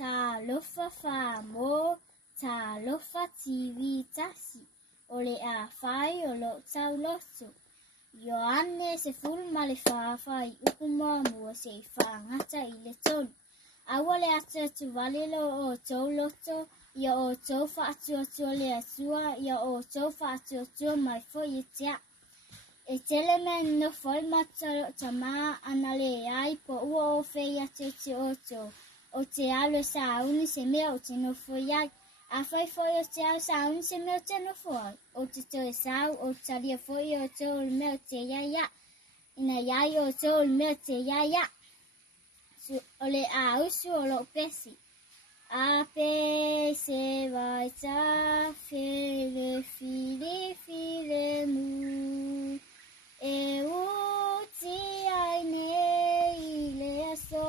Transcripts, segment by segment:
Talofa whāmo, talofa tiwi tasi, o le a whai o lo tau lotu. Ioane se fulma le whawhai upu mua mua se i whangata i le tonu. Awa le atu valelo o tau loto, ia o tau whaatu le atua, ia o tau whaatu mai fo i tia. E tele men no foi matalo tama ana le ai po ua o whea te oto. O te alo sa uni se mea o te no foi ai. A whai foi o te alo sa uni se mea o te no foi. O te toe sau o taria foi o te o mea o te iaia. Ina iai o te o mea o te iaia. O le a usu o lo pesi. A pe se vai ta fele file mu. E uti ai nei le aso.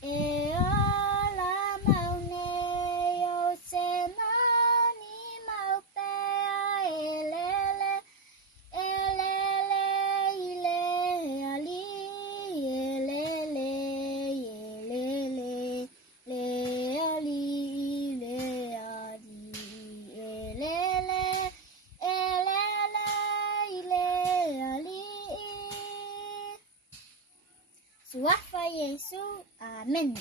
E ala maune o te mani maupea elele ile ali elele le ali le ali elele ile ali. Suafa Yesu, amen.